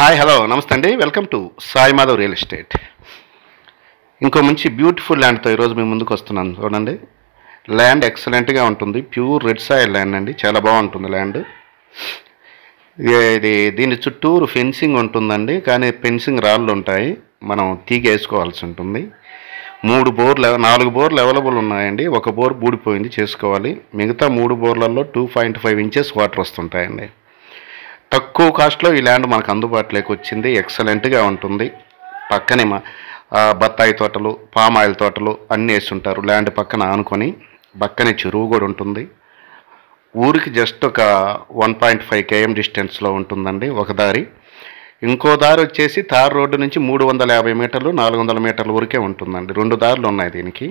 Hi hello నమస్తే అండి. Welcome to Sai Madhav real estate. ఇంకో మంచి బ్యూటిఫుల్ ల్యాండ్తో ఈరోజు మేము ముందుకు వస్తున్నాను. చూడండి, ల్యాండ్ ఎక్సలెంట్గా ఉంటుంది. ప్యూర్ రెడ్ సాయిల్ ల్యాండ్ అండి. చాలా బాగుంటుంది ల్యాండ్. దీని చుట్టూరు ఫెన్సింగ్ ఉంటుందండి, కానీ ఫెన్సింగ్ రాళ్ళు ఉంటాయి, మనం తీగ వేసుకోవాల్సి ఉంటుంది. 4 బోర్లు అవైలబుల్ ఉన్నాయండి. ఒక బోర్ బూడిపోయింది, చేసుకోవాలి. మిగతా 3 బోర్లలో 2.5 ఇంచెస్ వాటర్ వస్తుంటాయండి. తక్కువ కాస్ట్లో ఈ ల్యాండ్ మనకు అందుబాటులోకి వచ్చింది. ఎక్సలెంట్గా ఉంటుంది. పక్కనే బత్తాయి తోటలు, పామ్ ఆయిల్ తోటలు అన్నీ వేస్తుంటారు. ల్యాండ్ పక్కన ఆనుకొని పక్కనే చెరువు కూడా ఉంటుంది. ఊరికి జస్ట్ ఒక 1.5 km డిస్టెన్స్లో ఉంటుందండి ఒక దారి. ఇంకో దారి వచ్చేసి తార్ రోడ్డు నుంచి 350 మీటర్లు 400 మీటర్ల వరకే ఉంటుందండి. 2 దారులు ఉన్నాయి దీనికి.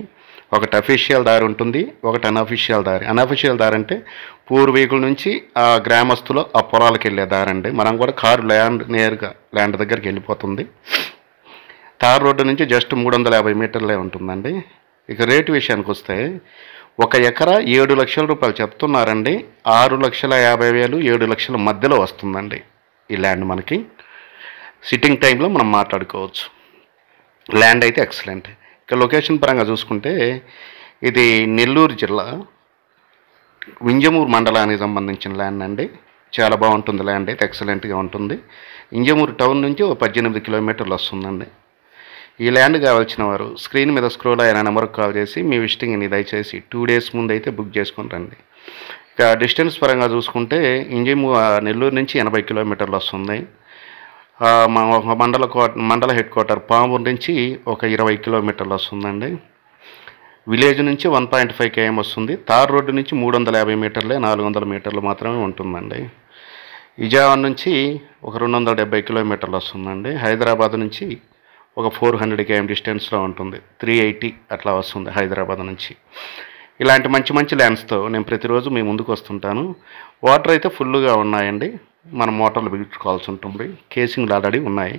ఒకటి అఫీషియల్ దారి ఉంటుంది, ఒకటి అనఫీషియల్ దారి. అనఫీషియల్ దారి అంటే పూర్వీకుల నుంచి ఆ గ్రామస్తులు ఆ పొలాలకు వెళ్ళే దారి అండి. మనం కూడా కారు నేరుగా ల్యాండ్ దగ్గరికి వెళ్ళిపోతుంది. తార్ రోడ్డు నుంచి జస్ట్ 350 మీటర్లే ఉంటుందండి. ఇక రేటు విషయానికి వస్తే 1 ఎకరా 7 లక్షల రూపాయలు చెప్తున్నారండి. 6,50,000 7 లక్షల మధ్యలో వస్తుందండి ఈ ల్యాండ్ మనకి. సిట్టింగ్ టైంలో మనం మాట్లాడుకోవచ్చు. ల్యాండ్ అయితే ఎక్సలెంట్. ఇక లొకేషన్ పరంగా చూసుకుంటే ఇది నెల్లూరు జిల్లా వింజమూరు మండలానికి సంబంధించిన ల్యాండ్ అండి. చాలా బాగుంటుంది ల్యాండ్ అయితే, ఎక్సలెంట్గా ఉంటుంది. వింజమూరు టౌన్ నుంచి 18 కిలోమీటర్లు వస్తుందండి. ఈ ల్యాండ్ కావాల్సిన వారు స్క్రీన్ మీద స్క్రోల్ అయిన నెంబర్కి కాల్ చేసి మీ విజిటింగ్ని దయచేసి 2 డేస్ ముందు అయితే బుక్ చేసుకుని రండి. ఇక డిస్టెన్స్ పరంగా చూసుకుంటే నెల్లూరు నుంచి 80 కిలోమీటర్లు వస్తుంది. మండల హెడ్ క్వార్టర్ పామూరు నుంచి ఒక 20 కిలోమీటర్లు వస్తుందండి. విలేజ్ నుంచి 1.5 km వస్తుంది. తార్ రోడ్డు నుంచి 350 మీటర్లే, 400 మీటర్లు మాత్రమే ఉంటుందండి. విజయవాడ నుంచి ఒక 270 కిలోమీటర్లు వస్తుందండి. హైదరాబాద్ నుంచి ఒక 400 km డిస్టెన్స్లో ఉంటుంది. 380 అట్లా వస్తుంది హైదరాబాద్ నుంచి. ఇలాంటి మంచి మంచి ల్యాండ్స్తో నేను ప్రతిరోజు మీ ముందుకు వస్తుంటాను. వాటర్ అయితే ఫుల్గా ఉన్నాయండి. మనం మోటార్లు బిగించుకోవాల్సి ఉంటుంది. కేసింగ్లు ఆల్రెడీ ఉన్నాయి.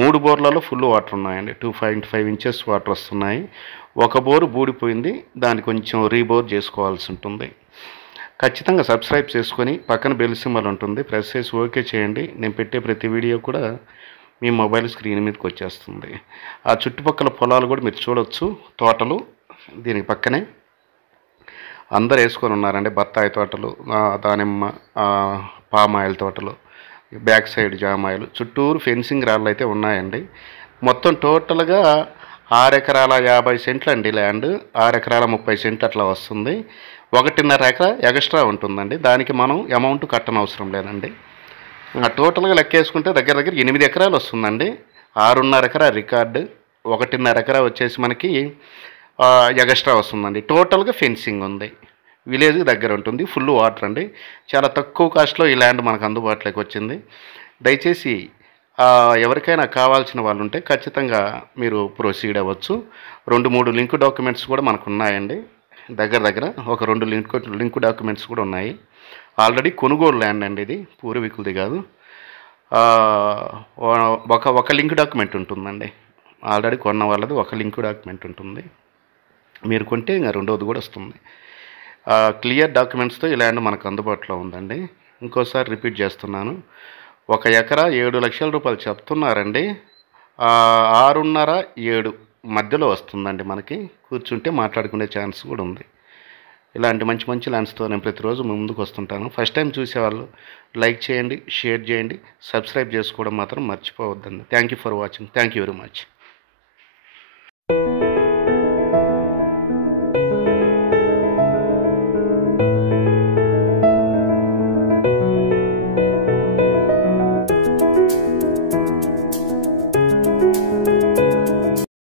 3 బోర్లలో ఫుల్ వాటర్ ఉన్నాయండి. 2.5 ఇంచెస్ వాటర్ వస్తున్నాయి. ఒక బోరు బూడిపోయింది, దాన్ని కొంచెం రీబోర్ చేసుకోవాల్సి ఉంటుంది. ఖచ్చితంగా సబ్స్క్రైబ్ చేసుకొని పక్కన బెల్ సింబల్ ఉంటుంది, ప్రెస్ చేసి ఓకే చేయండి. నేను పెట్టే ప్రతి వీడియో కూడా మీ మొబైల్ స్క్రీన్ మీదకి వచ్చేస్తుంది. ఆ చుట్టుపక్కల పొలాలు కూడా మీరు చూడవచ్చు, తోటలు దీనికి పక్కనే అందరు వేసుకొని ఉన్నారండి. బత్తాయి తోటలు, దానిమ్మ, పామాయిల్ తోటలు, బ్యాక్ సైడ్ జామాయిలు, చుట్టూరు ఫెన్సింగ్ రాళ్ళు అయితే ఉన్నాయండి. మొత్తం టోటల్గా 6 ఎకరాల 50 సెంట్లు అండి ల్యాండ్. 6 ఎకరాల 30 సెంట్లు అట్లా వస్తుంది. 1.5 ఎకరా ఎక్స్ట్రా ఉంటుందండి. దానికి మనం అమౌంట్ కట్టనవసరం లేదండి. టోటల్గా లెక్కేసుకుంటే దగ్గర దగ్గర 8 ఎకరాలు వస్తుందండి. 6.5 ఎకరా రికార్డు, 1.5 ఎకరా వచ్చేసి మనకి ఎక్స్ట్రా వస్తుందండి. టోటల్గా ఫెన్సింగ్ ఉంది. విలేజ్కి దగ్గర ఉంటుంది. ఫుల్ వాటర్ అండి. చాలా తక్కువ కాస్ట్లో ఈ ల్యాండ్ మనకు అందుబాటులోకి వచ్చింది. దయచేసి ఎవరికైనా కావాల్సిన వాళ్ళు ఉంటే ఖచ్చితంగా మీరు ప్రొసీడ్ అవ్వచ్చు. 2-3 లింక్ డాక్యుమెంట్స్ కూడా మనకు ఉన్నాయండి. దగ్గర దగ్గర ఒక 2 లింక్ డాక్యుమెంట్స్ కూడా ఉన్నాయి. ఆల్రెడీ కొనుగోలు ల్యాండ్ అండి ఇది, పూర్వీకులది కాదు. ఒక లింక్ డాక్యుమెంట్ ఉంటుందండి. ఆల్రెడీ కొన్న వాళ్ళది ఒక లింక్ డాక్యుమెంట్ ఉంటుంది. మీరు కొంటే ఇంకా రెండవది కూడా వస్తుంది. క్లియర్ డాక్యుమెంట్స్తో ఈ ల్యాండ్ మనకు అందుబాటులో ఉందండి. ఇంకోసారి రిపీట్ చేస్తున్నాను. 1 ఎకరా 7 లక్షల రూపాయలు చెప్తున్నారండి. 6.5 7 మధ్యలో వస్తుందండి మనకి. కూర్చుంటే మాట్లాడుకునే ఛాన్స్ కూడా ఉంది. ఇలాంటి మంచి మంచి ల్యాండ్స్తో నేను ప్రతిరోజు ముందుకు వస్తుంటాను. ఫస్ట్ టైం చూసేవాళ్ళు లైక్ చేయండి, షేర్ చేయండి, సబ్స్క్రైబ్ చేసుకోవడం మాత్రం మర్చిపోవద్దండి. Thank you for watching. Thank you very much.